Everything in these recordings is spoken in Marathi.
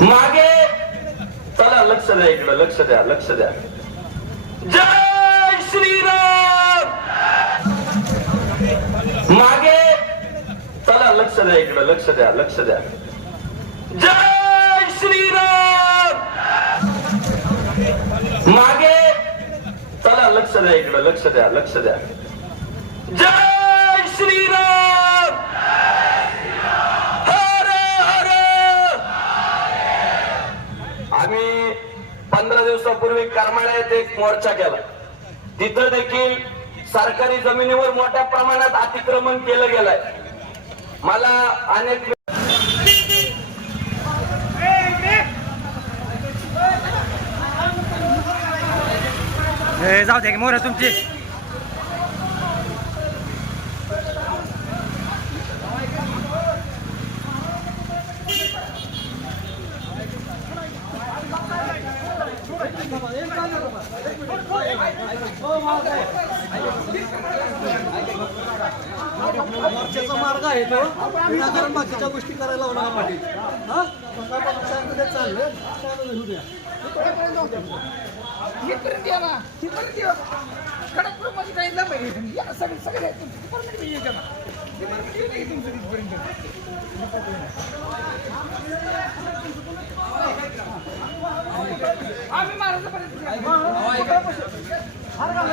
मागे. चला लक्ष द्या इकडं लक्ष द्या लक्ष द्या. जय श्रीराम! मागे. चला लक्ष द्या इकडं लक्ष द्या लक्ष द्या. जय श्रीराम! मागे. चला लक्ष द्या इकडं लक्ष द्या लक्ष द्या. जय श्रीराम! पंधरा दिवसापूर्वी करमाळा येथे एक मोर्चा केला. तिथं देखील सरकारी जमिनीवर मोठ्या प्रमाणात अतिक्रमण केलं गेलंय. मला अनेक जाऊ दे मोर तुमची. मोर्चाचा मार्ग आहे तो. विनाकारण बाकीच्या गोष्टी करायला होणार पाटील. हा? काही लांब या सगळे सगळे तुमचे. आम्ही महाराजापर्यंत आम्ही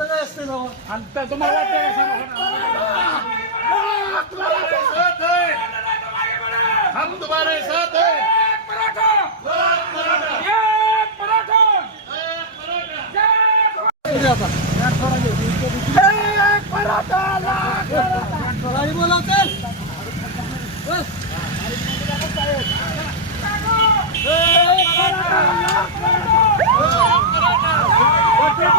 काय असते तुम्हाला हम तुम्हारे साथ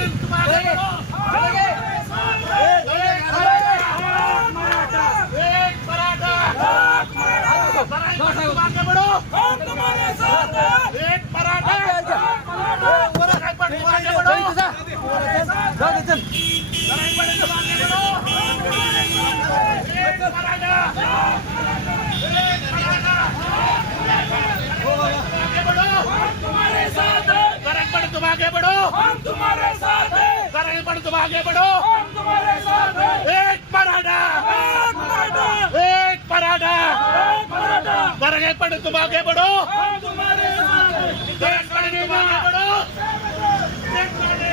एक पराठा तुम आगे बढ़ो. हम तुम्हारे साथ हैं. पर तुम आगे बढ़ो. हम तुम्हारे साथ हैं. एक पराठा एक पराठा एक पराठा एक पराठा करण पर तुम आगे बढ़ो. हम तुम्हारे साथ हैं. देश बढ़ो. देश बढ़ो